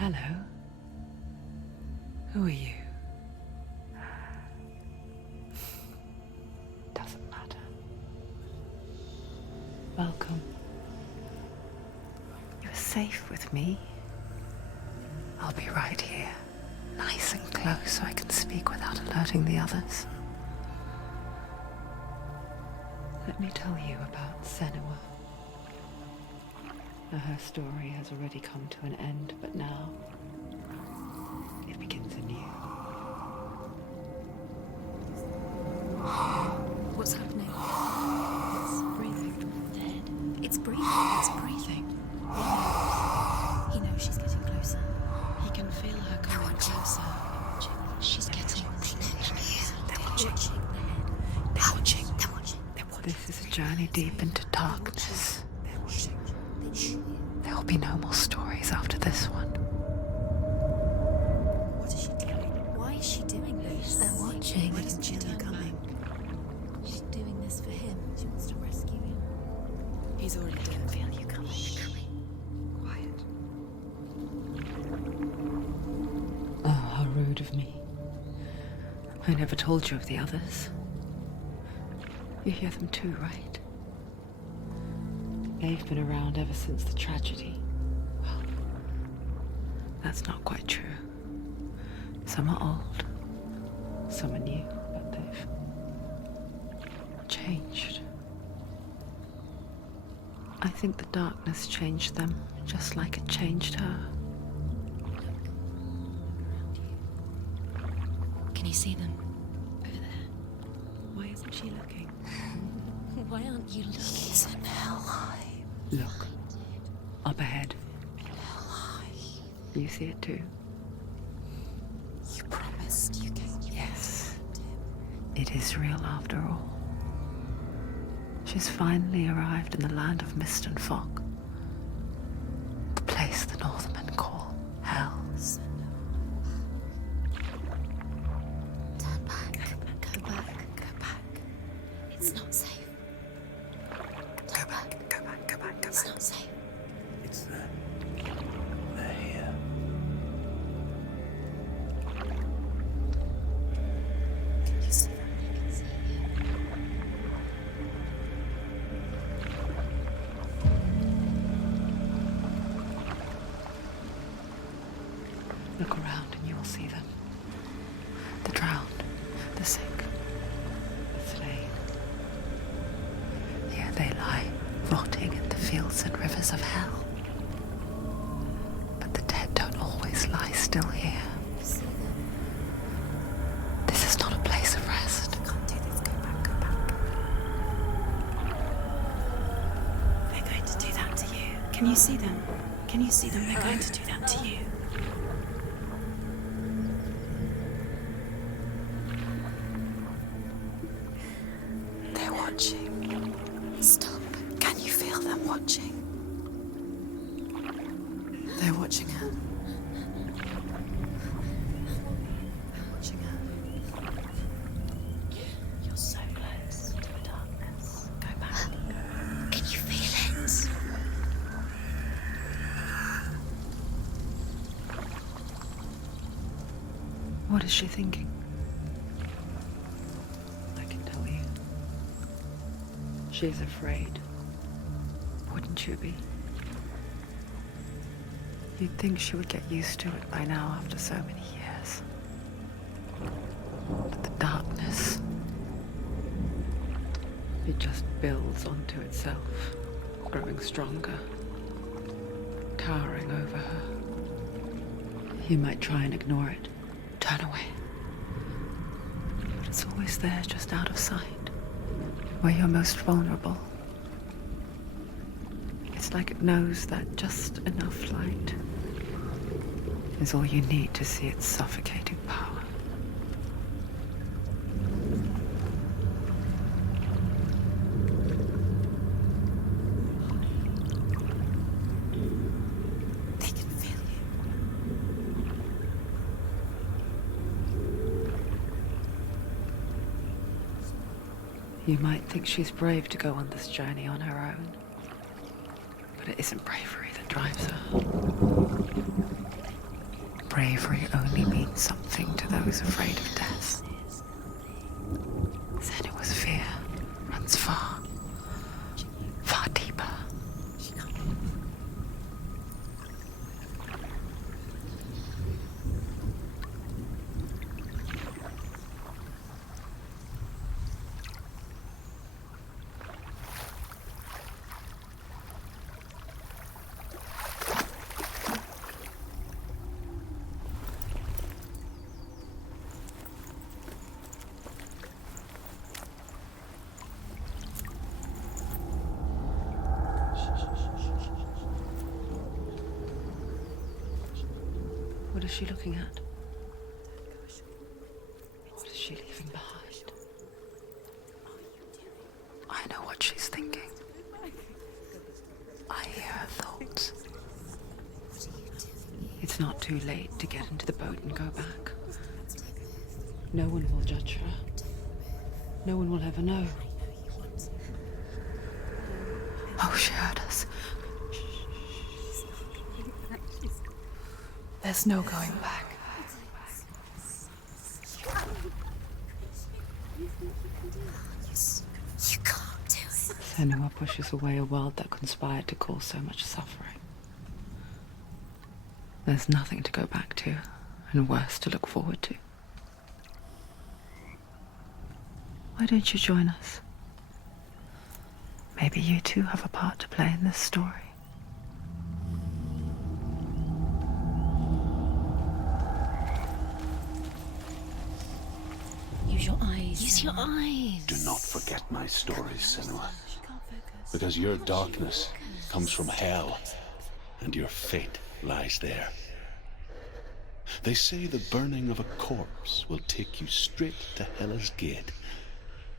Hello. Who are you? Doesn't matter. Welcome. You're safe with me. I'll be right here, nice and close so I can speak without alerting the others. Let me tell you about Senua. Her story has already come to an end, but now it begins anew. What's happening? It's breathing. Dead. It's breathing. It's breathing. He knows she's getting closer. He can feel her coming closer. She's getting closer. They're watching. They're watching. They're watching. This is a journey deep into darkness. There will be no more stories after this one. What is she doing? Why is she doing this? They're watching. Why doesn't she know coming? She's doing this for him. She wants to rescue him. He's already dead. I can feel you coming. Quiet. Oh, how rude of me. I never told you of the others. You hear them too, right? They've been around ever since the tragedy. Well, that's not quite true. Some are old, some are new, but they've changed. I think the darkness changed them, just like it changed her. Can you see them? Over there. Why isn't she looking? Why aren't you looking? He's in Helheim. Look, up ahead. Helheim. You see it too? You promised you came. Yes. It is real after all. She's finally arrived in the land of mist and fog. The place the Northmen call Hell. Turn back. Go back. Go back. It's not safe. Go back. It's not safe. It's them. They're here. You see them? I can see you. Look around and you will see them. The drowned, the sick, the slain. Here they lie, rotting in the fields and rivers of hell. But the dead don't always lie still here. You see them? This is not a place of rest. You can't do this. Go back. Go back. They're going to do that to you. Can you see them? Can you see them? They're going to do that to you. They're watching. Stop. Can you feel them watching? They're watching her. They're watching her. You're so close to the darkness. Go back. Can you feel it? What is she thinking? I can tell you. She's afraid. Wouldn't you be? You'd think she would get used to it by now after so many years. But the darkness, it just builds onto itself, growing stronger, towering over her. You might try and ignore it, turn away. But it's always there, just out of sight, where you're most vulnerable. It's like it knows that just enough light is all you need to see its suffocating power. They can feel you. You might think she's brave to go on this journey on her own, but it isn't bravery that drives her. bravery only means something to those afraid of death. Senua's fear runs far, far deeper. What is she looking at? What is she leaving behind? I know what she's thinking. I hear her thoughts. It's not too late to get into the boat and go back. No one will judge her. No one will ever know. Oh, she heard us. There's no going back. You can't do it. Senua pushes away a world that conspired to cause so much suffering. There's nothing to go back to, and worse to look forward to. Why don't you join us? Maybe you too have a part to play in this story. Use your eyes. Use your eyes. Do not forget my stories, Senua. Because your darkness comes from hell, and your fate lies there. They say the burning of a corpse will take you straight to Hela's gate,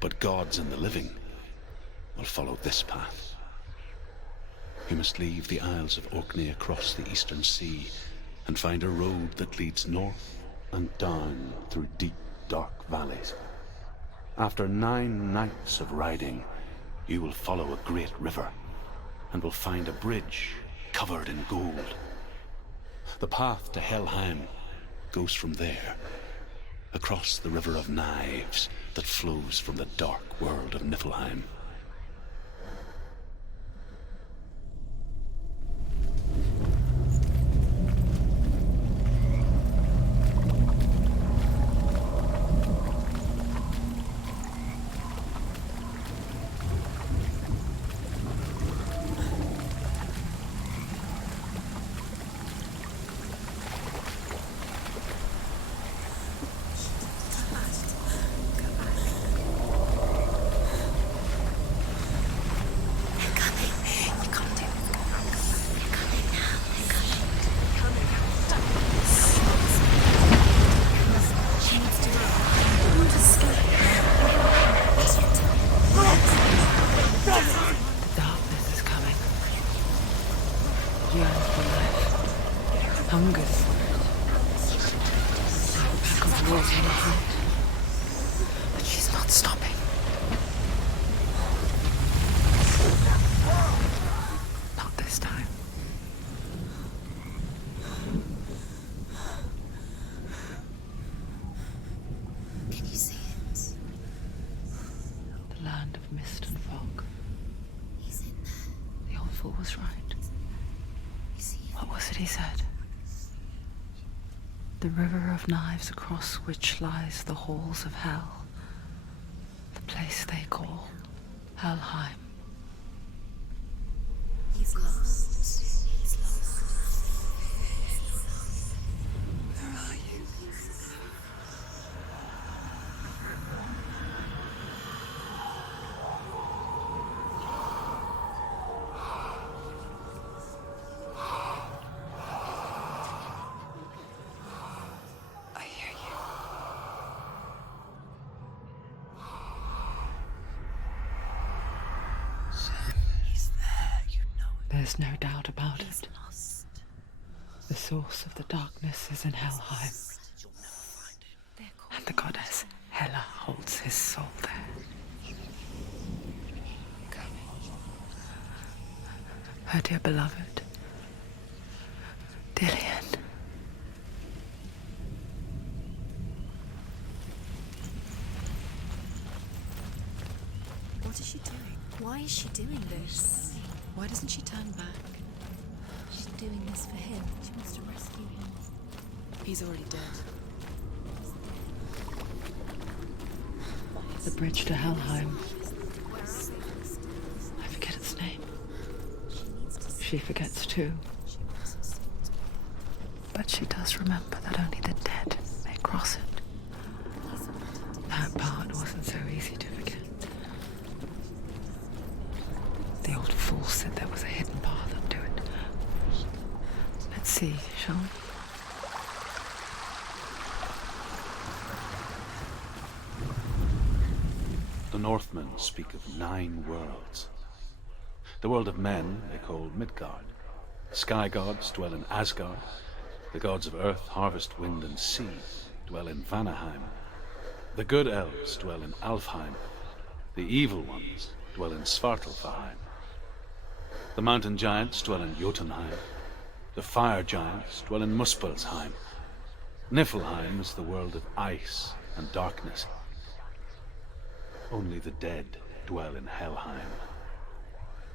but gods and the living will follow this path. You must leave the Isles of Orkney across the eastern sea and find a road that leads north and down through deep, dark valleys. After 9 nights of riding, you will follow a great river and will find a bridge covered in gold. The path to Helheim goes from there, across the river of knives that flows from the dark world of Niflheim. But she's not stopping. Not this time. Can you see it? The land of mist and fog. He's in there. The old fool was right. Is he? What was it he said? The river of knives across which lies the halls of hell. The place they call Helheim. He's lost. He's lost. Where are you? I hear you. He's there, you know it. There's no doubt about He's it. lost. The source of the darkness is in Helheim, and the goddess Hela holds his soul there. Her dear beloved, Dillian. Why is she doing this? Why doesn't she turn back? She's doing this for him. She wants to rescue him. He's already dead. The bridge to Helheim. I forget its name. She forgets too. But she does remember that only the dead may cross it. That part wasn't so easy to forget. The old fool said there was a hidden path up to it. Let's see, shall we? The Northmen speak of 9 worlds. The world of men they call Midgard. Sky gods dwell in Asgard. The gods of earth, harvest, wind, and sea dwell in Vanaheim. The good elves dwell in Alfheim. The evil ones dwell in Svartalfheim. The mountain giants dwell in Jotunheim. The fire giants dwell in Muspelheim. Niflheim is the world of ice and darkness. Only the dead dwell in Helheim,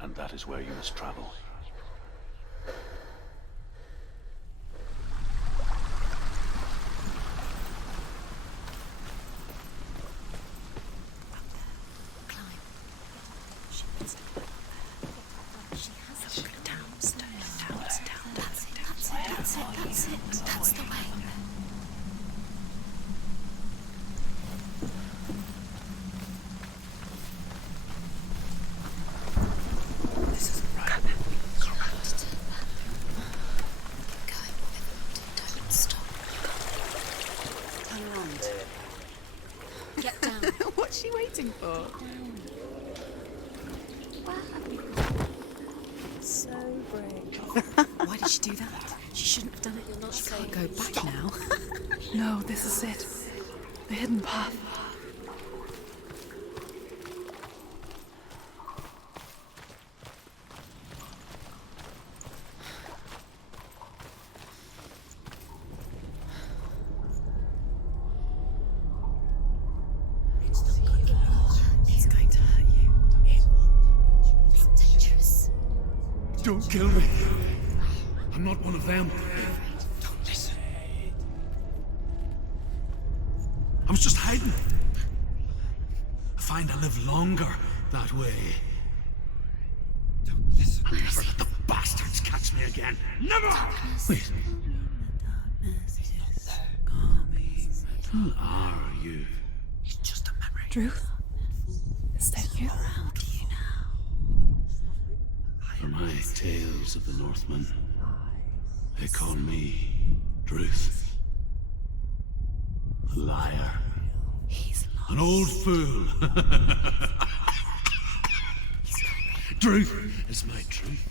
and that is where you must travel. That's the way. What's she waiting for? So brave. Why did she do that? She shouldn't have done it. She can't go back now. No, this is it. The hidden path. It's going to hurt you. It's dangerous. Don't kill me. I'm not one of them. Don't listen. I was just hiding. I find I live longer that way. Don't listen. I'll never let the bastards catch me again. Never! Wait. Who are you? It's just a memory. Druth? Is that you? Around you now. For my tales of the Northmen, they call me Druth. A liar. He's lost. An old fool. Truth is my truth.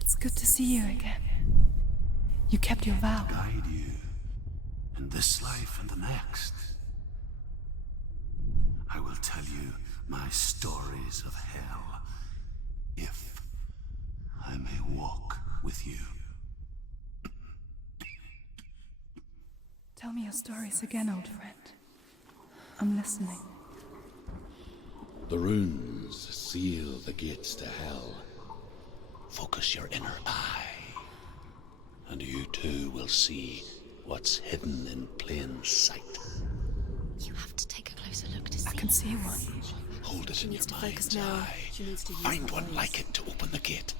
It's good to see you again. You kept your vow. Guide you in this life and the next. I will tell you my stories of hell, if I may walk with you. Tell me your stories again, old friend. I'm listening. The runes seal the gates to hell. Focus your inner eye, and you too will see what's hidden in plain sight. You have to take a closer look to see. I can see one. Hold it in your needs to mind's focus now. eye. She needs to use Find her one eyes. like it to open the gate.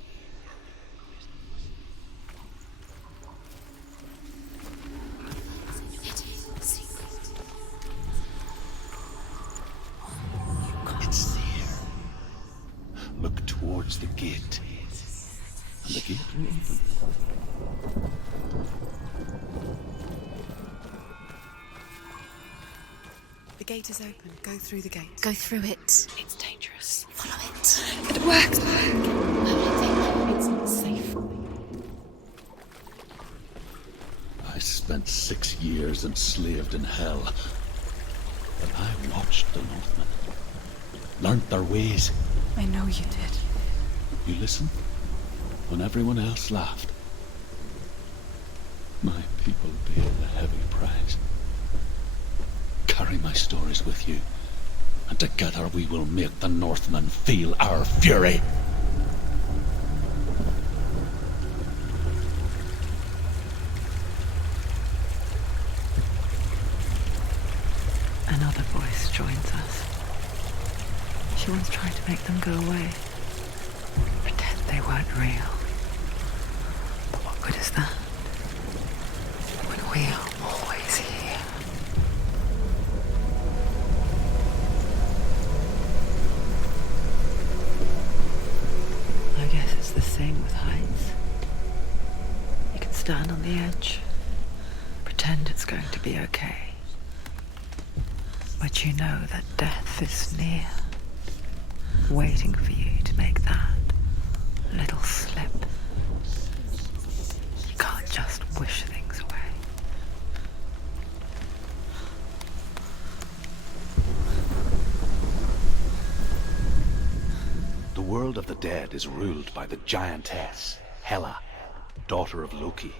It's there. Look towards the gate, and the gate will open. The gate is open. Go through the gate. Go through it. It's dangerous. Follow it. It works. It's not safe. I spent 6 years enslaved in hell. But I watched the Northmen, learnt their ways. I know you did. You listened when everyone else laughed. My people paid a heavy price. Carry my stories with you, and together we will make the Northmen feel our fury. Another voice joins us. She once tried to make them go away. Pretend they weren't real. But what good is that? When we are always here. I guess it's the same with heights. You can stand on the edge, pretend it's going to be okay. But you know that death is near, waiting for you to make that little slip. You can't just wish things away. The world of the dead is ruled by the giantess, Hela, daughter of Loki.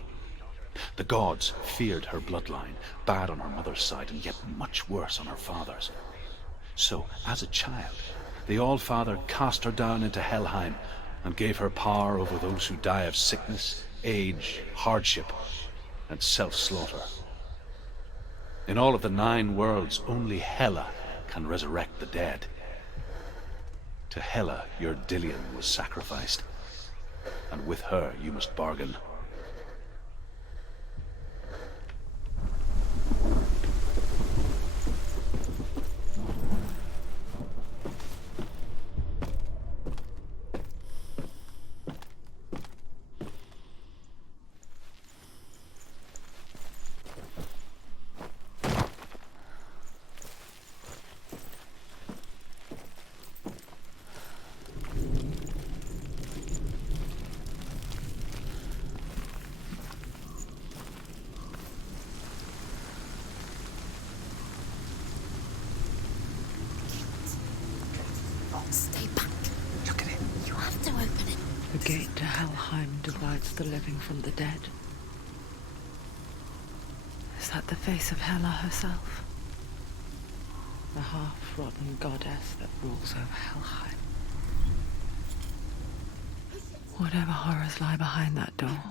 The gods feared her bloodline, bad on her mother's side and yet much worse on her father's. So, as a child, the All-Father cast her down into Helheim and gave her power over those who die of sickness, age, hardship, and self-slaughter. In all of the 9 worlds, only Hela can resurrect the dead. To Hela, your Dillion was sacrificed, and with her you must bargain. Stay back. Look at it. You have to open it. The gate to Helheim divides the living from the dead. Is that the face of Hela herself? The half-rotten goddess that rules over Helheim. Whatever horrors lie behind that door,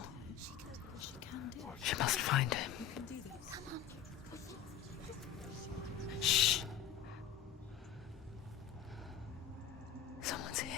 she must find him. Shh. Someone's here.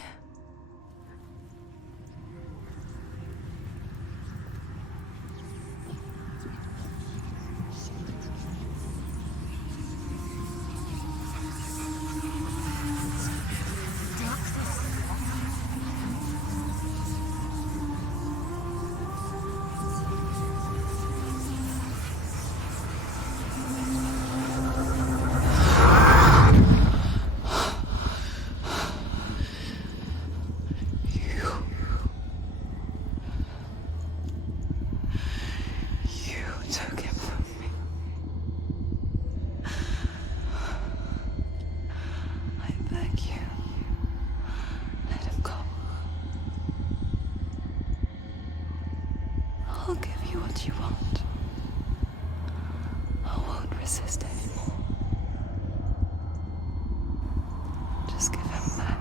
I'll give you what you want. I won't resist anymore. Just give him back.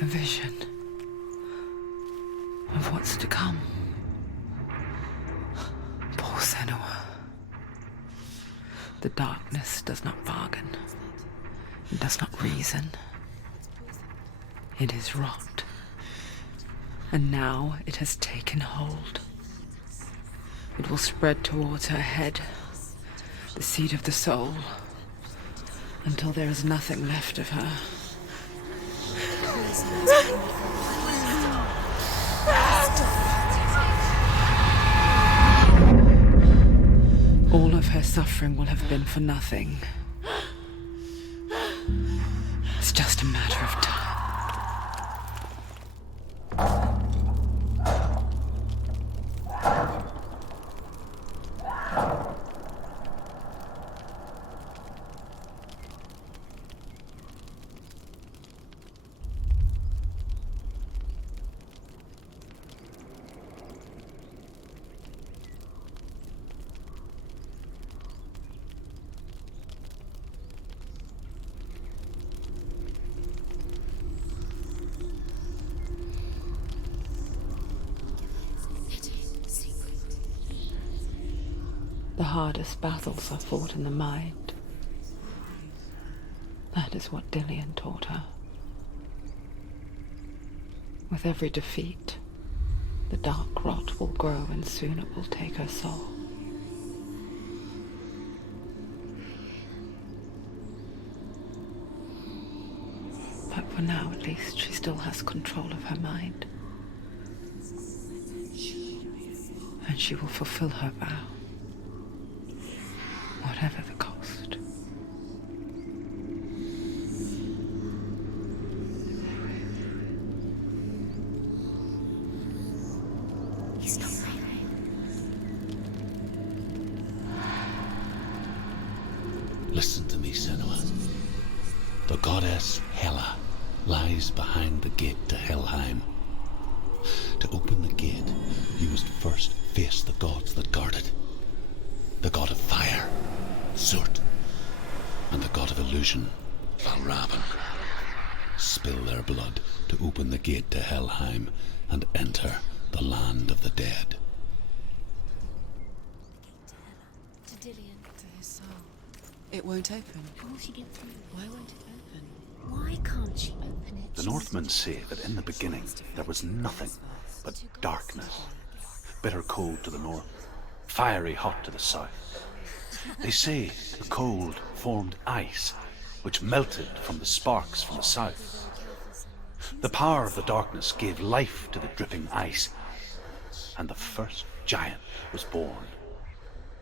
A vision of what's to come. Poor Senua. The darkness does not bargain. It does not reason. It is rot. And now it has taken hold. It will spread towards her head, the seat of the soul, until there is nothing left of her. All of her suffering will have been for nothing. It's just a matter of time. The hardest battles are fought in the mind. That is what Dillian taught her. With every defeat, the dark rot will grow and soon it will take her soul. But for now, at least, she still has control of her mind. And she will fulfill her vow. Whatever the cost. He's not right. Listen to me, Senua. The goddess Hela lies behind the gate to Helheim. To open the gate, you must first face the gods that guard it. The god of fire, Zurt, and the god of illusion, Valravan. Spill their blood to open the gate to Helheim and enter the land of the dead. To Dillian. To his soul. It won't open. How will she get through? Why won't it open? Why can't she open it? The Northmen say that in the beginning there was nothing but darkness. Bitter cold to the north, fiery hot to the south. They say the cold formed ice, which melted from the sparks from the south. The power of the darkness gave life to the dripping ice, and the first giant was born,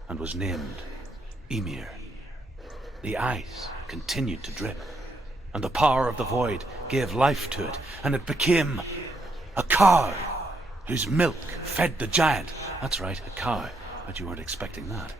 and was named Ymir. The ice continued to drip, and the power of the void gave life to it, and it became a cow, whose milk fed the giant. That's right, a cow. Bet you weren't expecting that.